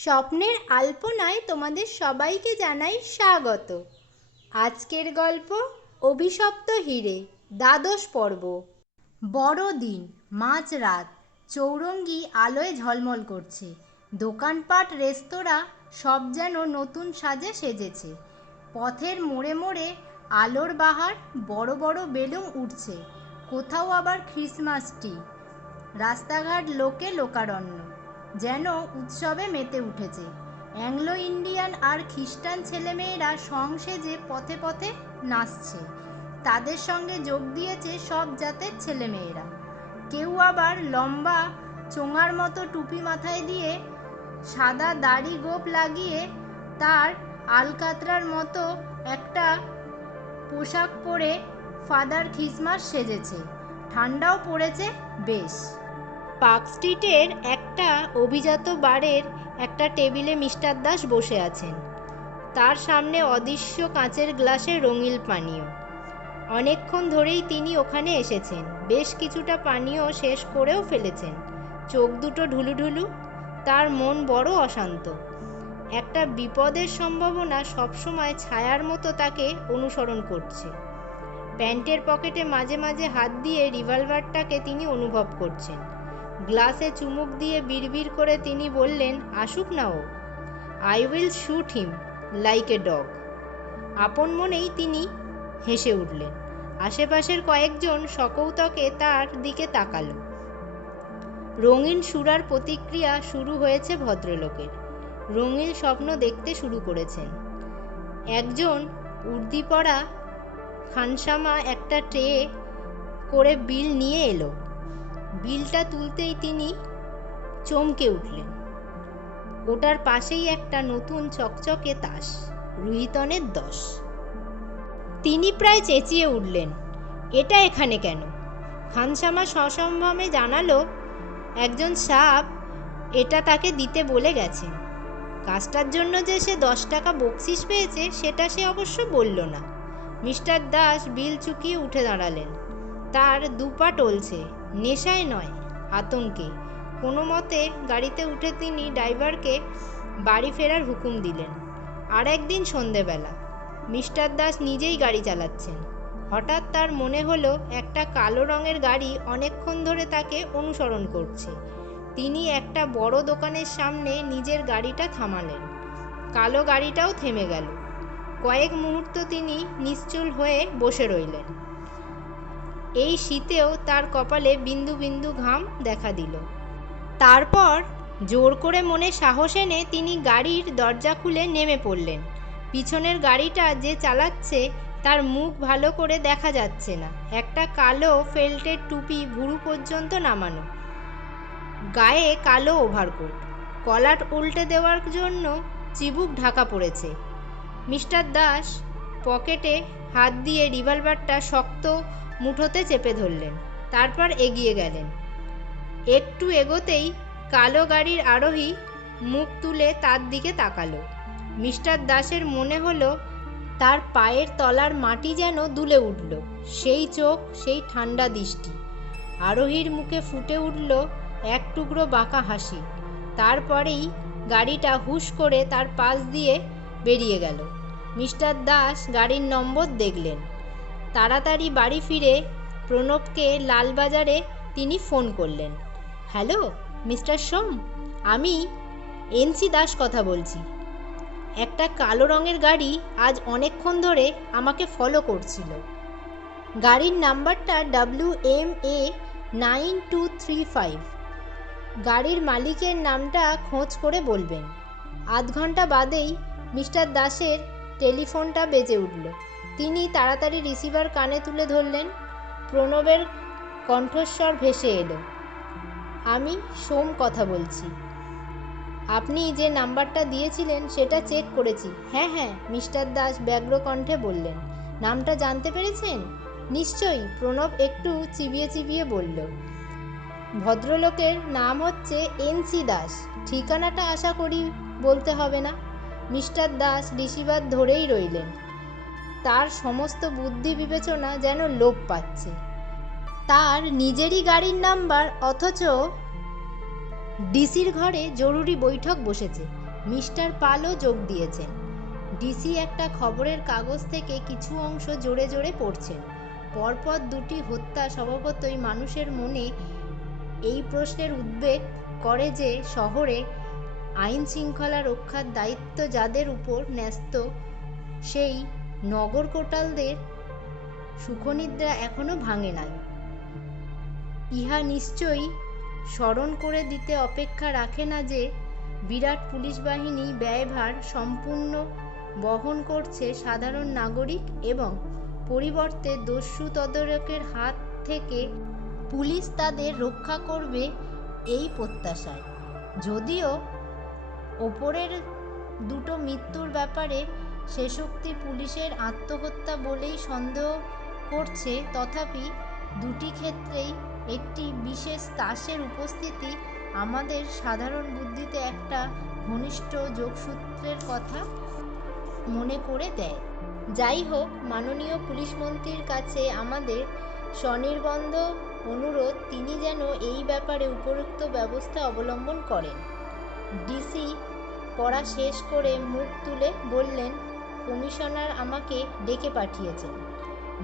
স্বপ্নের আলপনায় তোমাদের সবাইকে জানাই স্বাগত। আজকের গল্প অভিশপ্ত হিরে, দ্বাদশ পর্ব। বড়দিন, মাঝরাত, চৌরঙ্গি আলোয় ঝলমল করছে। দোকানপাট, রেস্তোরাঁ সব যেন নতুন সাজে সেজেছে। পথের মোড়ে মোড়ে আলোর বাহার, বড় বড় বেলুন উঠছে। কোথাও আবার ক্রিসমাস ট্রি। রাস্তাঘাট লোকে লোকারণ্য, যেন উৎসবে মেতে উঠেছে। অ্যাংলো ইন্ডিয়ান আর খ্রিস্টান ছেলেমেয়েরা সং সেজে পথে পথে নাচছে। তাদের সঙ্গে যোগ দিয়েছে সব জাতের ছেলেমেয়েরা। কেউ আবার লম্বা চোঙার মতো টুপি মাথায় দিয়ে, সাদা দাড়ি গোঁফ লাগিয়ে, তার আলকাতরার মতো একটা পোশাক পরে ফাদার খ্রিসমাস সেজেছে। ঠান্ডাও পড়েছে বেশ। পার্ক স্ট্রিটের একটা অভিজাত বারের একটা টেবিলে মিস্টার দাস বসে আছেন। তার সামনে অদৃশ্য কাঁচের গ্লাসে রঙিন পানীয়। অনেকক্ষণ ধরেই তিনি ওখানে এসেছেন। বেশ কিছুটা পানীয় শেষ করেও ফেলেছেন। চোখ দুটো ঢুলুঢুলু। তার মন বড় অশান্ত। একটা বিপদের সম্ভাবনা সবসময় ছায়ার মতো তাকে অনুসরণ করছে। প্যান্টের পকেটে মাঝে মাঝে হাত দিয়ে রিভলভারটাকে তিনি অনুভব করছেন। গ্লাসে চুমুক দিয়ে বিড়বিড় করে তিনি বললেন, আসুক না ও। I will shoot him like a dog. আপন মনেই তিনি হেসে উঠলেন। আশেপাশের কয়েকজন সকৌতকে তার দিকে তাকালো। রঙিন সুরার প্রতিক্রিয়া শুরু হয়েছে ভদ্রলোকের। রঙিন স্বপ্ন দেখতে শুরু করেছেন। একজন উর্দি পরা খানসামা একটা ট্রে করে বিল নিয়ে এলো। বিলটা তুলতেই তিনি চমকে উঠলেন। ওটার পাশেই একটা নতুন চকচকে তাস, রুহিতনের 10। তিনি প্রায় চেঁচিয়ে উঠলেন, এটা এখানে কেন? খানসামা সসম্ভ্রমে জানালো, একজন সাব এটা তাকে দিতে বলে গেছেন। কাজটার জন্য যে সে 10 টাকা বকশিশ পেয়েছে সেটা সে অবশ্য বলল না। মিস্টার দাস বিল চুকিয়ে উঠে দাঁড়ালেন। তার দুপা টলছে, নেশায় নয়, আতঙ্কে। কোনো মতে গাড়িতে উঠে তিনি ড্রাইভারকে বাড়ি ফেরার হুকুম দিলেন। আর একদিন সন্ধেবেলা মিস্টার দাস নিজেই গাড়ি চালাচ্ছেন। হঠাৎ তার মনে হলো একটা কালো রঙের গাড়ি অনেকক্ষণ ধরে তাকে অনুসরণ করছে। তিনি একটা বড় দোকানের সামনে নিজের গাড়িটা থামালেন। কালো গাড়িটাও থেমে গেল। কয়েক মুহূর্ত তিনি নিশ্চল হয়ে বসে রইলেন। এই শীতেও তার কপালে বিন্দু বিন্দু ঘাম দেখা দিল। তারপর জোর করে মনে সাহস এনে তিনি গাড়ির দরজা খুলে নেমে পড়লেন। পিছনের গাড়িটা যে চালাচ্ছে তার মুখ ভালো করে দেখা যাচ্ছে না। একটা কালো ফেল্টের টুপি ভুরু পর্যন্ত নামানো, গায়ে কালো ওভারকোট, কলার উল্টে দেওয়ার জন্য চিবুক ঢাকা পড়েছে। মিস্টার দাস পকেটে হাত দিয়ে রিভলভারটা শক্ত মুঠোতে চেপে ধরলেন। তারপর এগিয়ে গেলেন। একটু এগোতেই কালো গাড়ির আরোহী মুখ তুলে তার দিকে তাকালো। মিস্টার দাসের মনে হলো তার পায়ের তলার মাটি যেন দুলে উঠল। সেই চোখ, সেই ঠান্ডা দৃষ্টি। আরোহীর মুখে ফুটে উঠল এক টুকরো বাঁকা হাসি। তারপরেই গাড়িটা হুশ করে তার পাশ দিয়ে বেরিয়ে গেল। মিস্টার দাস গাড়ির নম্বর দেখলেন। তাড়াতাড়ি বাড়ি ফিরে প্রণবকে লালবাজারে তিনি ফোন করলেন। হ্যালো মিস্টার সোম, আমি এনসি দাস কথা বলছি। একটা কালো রঙের গাড়ি আজ অনেকক্ষণ ধরে আমাকে ফলো করছিল। গাড়ির নাম্বারটা WMA 9235। গাড়ির মালিকের নামটা খোঁজ করে বলবেন। আধ ঘন্টা বাদেই মিস্টার দাসের টেলিফোনটা বেজে উঠল। তিনি তাড়াতাড়ি রিসিভার কানে তুলে ধরলেন। প্রণবের কণ্ঠস্বর ভেসে এলো, আমি সোম কথা বলছি। আপনি যে নাম্বারটা দিয়েছিলেন সেটা চেক করেছি। হ্যাঁ হ্যাঁ, মিস্টার দাস ব্যগ্র কণ্ঠে বললেন। নামটা জানতে পেরেছেন? নিশ্চয়ই, প্রণব একটু চিবিয়ে চিবিয়ে বলল। ভদ্রলোকের নাম হচ্ছে এনসি দাস। ঠিকানাটা আশা করি বলতে হবে না। মিস্টার দাস রিসিভার ধরেই রইলেন। তার সমস্ত বুদ্ধি বিবেচনা যেন লোপ পাচ্ছে। তার নিজেরই গাড়ির নাম্বার, অথচ ডিসির ঘরে জরুরি বৈঠক বসেছে। মিস্টার পালও যোগ দিয়েছেন। ডিসি একটা খবরের কাগজ থেকে কিছু অংশ জোরে জোরে পড়ছেন। পরপর দুটি হত্যা স্বভাবতই মানুষের মনে এই প্রশ্নের উদ্বেগ করে যে শহরে আইন শৃঙ্খলা রক্ষার দায়িত্ব যাদের উপর ন্যস্ত সেই নগর কোটালদের সুখনিদ্রা এখনো ভাঙে নাই। ইহা নিশ্চয়ই স্মরণ করে দিতে অপেক্ষা রাখে না যে বিরাট পুলিশ বাহিনী ব্যয়ভার সম্পূর্ণ বহন করছে সাধারণ নাগরিক এবং পরিবর্তে দস্যু তদারকের হাত থেকে পুলিশ তাদের রক্ষা করবে এই প্রত্যাশায়। যদিও ওপরের দুটো মৃত্যুর ব্যাপারে শেষোক্তি পুলিশের আত্মহত্যা বলেই সন্দেহ করছে, তথাপি দুটি ক্ষেত্রেই একটি বিশেষ তাসের উপস্থিতি আমাদের সাধারণ বুদ্ধিতে একটা ঘনিষ্ঠ যোগসূত্রের কথা মনে করে দেয়। যাই হোক, মাননীয় পুলিশ মন্ত্রীর কাছে আমাদের স্বনির্বন্ধ অনুরোধ তিনি যেন এই ব্যাপারে উপযুক্ত ব্যবস্থা অবলম্বন করেন। ডিসি পড়া শেষ করে মুখ তুলে বললেন, কমিশনার আমাকে ডেকে পাঠিয়েছেন।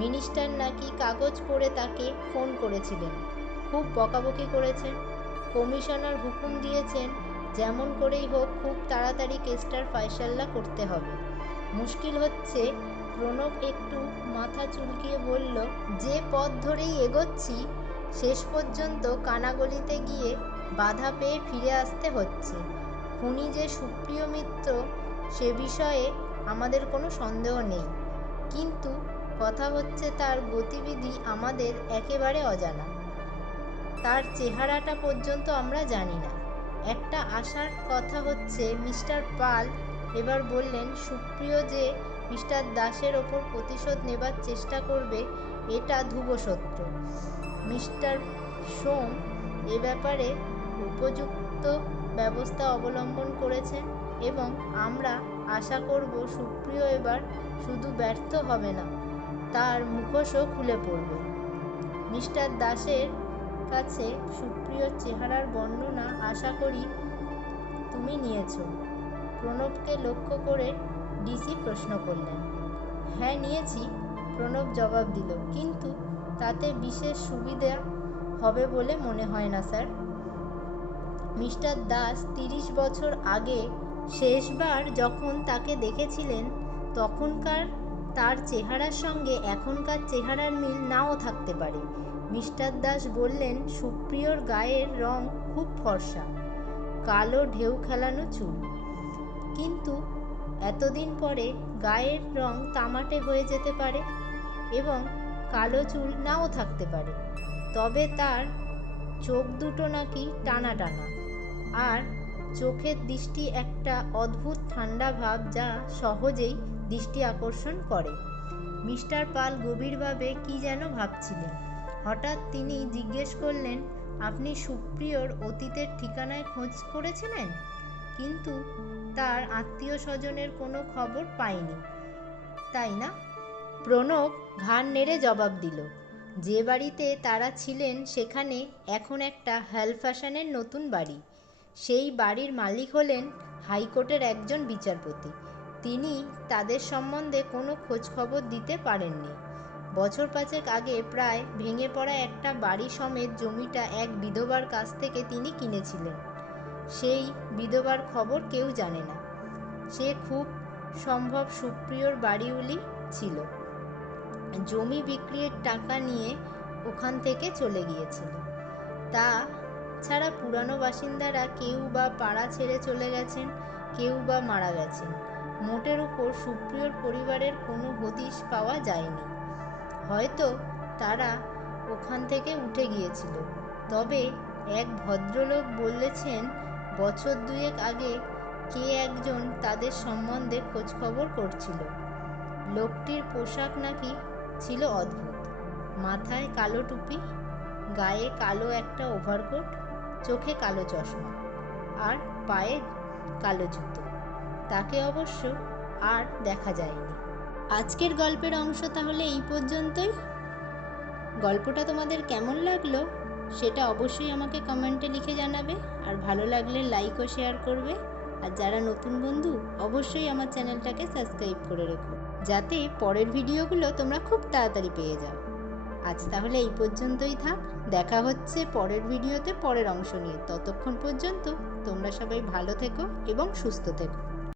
মিনিস্টার নাকি কাগজ পড়ে তাকে ফোন করেছিলেন, খুব বকাবকি করেছেন। কমিশনার হুকুম দিয়েছেন যেমন করেই হোক খুব তাড়াতাড়ি কেসটার ফয়সালা করতে হবে। মুশকিল হচ্ছে। প্রণব একটু মাথা চুলকিয়ে বলল, যে পথ ধরেই এগোচ্ছি শেষ পর্যন্ত কানাগলিতে গিয়ে বাধা পেয়ে ফিরে আসতে হচ্ছে। খুনি যে সুপ্রিয় মিত্র সে বিষয়ে আমাদের কোনো সন্দেহ নেই, কিন্তু কথা হচ্ছে তার গতিবিধি আমাদের একেবারে অজানা। তার চেহারাটা পর্যন্ত আমরা জানি না। একটা আশার কথা হচ্ছে মিস্টার পাল এবার বললেন, সুপ্রিয় যে মিস্টার দাসের ওপর প্রতিশোধ নেবার চেষ্টা করবে এটা ধ্রুব সত্য। মিস্টার সোম এ ব্যাপারে উপযুক্ত ব্যবস্থা অবলম্বন করেছেন এবং আমরা আশা করব সুপ্রিয় এবার শুধু ব্যর্থ হবে না, তার মুখোশও খুলে পড়বে। মিস্টার দাসের কাছে সুপ্রিয়র চেহারার বর্ণনা আশা করি তুমি নিয়েছ। প্রণবকে লক্ষ্য করে ডিসি প্রশ্ন করলেন। হ্যাঁ নিয়েছি, প্রণব জবাব দিল, কিন্তু তাতে বিশেষ সুবিধা হবে বলে মনে হয় না স্যার। মিস্টার দাস 30 বছর আগে শেষবার যখন তাকে দেখেছিলেন তখনকার তার চেহারার সঙ্গে এখনকার চেহারার মিল নাও থাকতে পারে। মিস্টার দাস বললেন, সুপ্রিয়র গায়ের রং খুব ফর্সা, কালো ঢেউ খেলানো চুল, কিন্তু এতদিন পরে গায়ের রং তামাটে হয়ে যেতে পারে এবং কালো চুল নাও থাকতে পারে। তবে তার চোখ দুটো নাকি টানা টানা, আর চোখের দৃষ্টি একটা অদ্ভুত ঠান্ডা ভাব যা সহজেই দৃষ্টি আকর্ষণ করে। মিস্টার পাল গভীরভাবে কি যেন ভাবছিলেন। হঠাৎ তিনি জিজ্ঞেস করলেন, আপনি সুপ্রিয়র অতীতের ঠিকানায় খোঁজ করেছিলেন, কিন্তু তার আত্মীয় স্বজনের কোনো খবর পাইনি, তাই না? প্রণব ঘাড় নেড়ে জবাব দিল, যে বাড়িতে তারা ছিলেন সেখানে এখন একটা হাল ফ্যাশনের নতুন বাড়ি। সেই বাড়ির মালিক হলেন হাইকোর্টের একজন বিচারপতি। তিনি তাদের সম্বন্ধে কোনো খোঁজ খবর দিতে পারেননি। বছর 5 আগে প্রায় ভেঙে পড়া একটা বাড়ি সমেত জমিটা এক বিধবার কাছ থেকে তিনি কিনেছিলেন। সেই বিধবার খবর কেউ জানে না। সে খুব সম্ভব সুপ্রিয়র বাড়িওয়ালি ছিল। জমি বিক্রির টাকা নিয়ে ওখান থেকে চলে গিয়েছিল। তা ছাড়া পুরানো বাসিন্দারা কেউ বা পাড়া ছেড়ে চলে গেছেন, কেউ বা মারা গেছেন। মোটের উপর সুপ্রিয়র পরিবারের কোনো হদিশ পাওয়া যায়নি। হয়তো তারা ওখান থেকে উঠে গিয়েছিল। তবে এক ভদ্রলোক বলেছেন বছর 2 আগে কে একজন তাদের সম্বন্ধে খোঁজখবর করছিল। লোকটির পোশাক নাকি ছিল অদ্ভুত। মাথায় কালো টুপি, গায়ে কালো একটা ওভারকোট, চোখে কালো চশমা আর পায়ে কালো জুতো। তাকে অবশ্য আর দেখা যায়নি। আজকের গল্পের অংশ তাহলে এই পর্যন্তই। গল্পটা তোমাদের কেমন লাগলো সেটা অবশ্যই আমাকে কমেন্টে লিখে জানাবে, আর ভালো লাগলে লাইক ও শেয়ার করবে। আর যারা নতুন বন্ধু অবশ্যই আমার চ্যানেলটাকে সাবস্ক্রাইব করে রেখো, যাতে পরের ভিডিওগুলো তোমরা খুব তাড়াতাড়ি পেয়ে যাও। আজ তাহলে এই পর্যন্তই থাক, দেখা হচ্ছে পরের ভিডিওতে পরের অংশ নিয়ে। ততক্ষণ পর্যন্ত তোমরা সবাই ভালো থেকো এবং সুস্থ থেকো।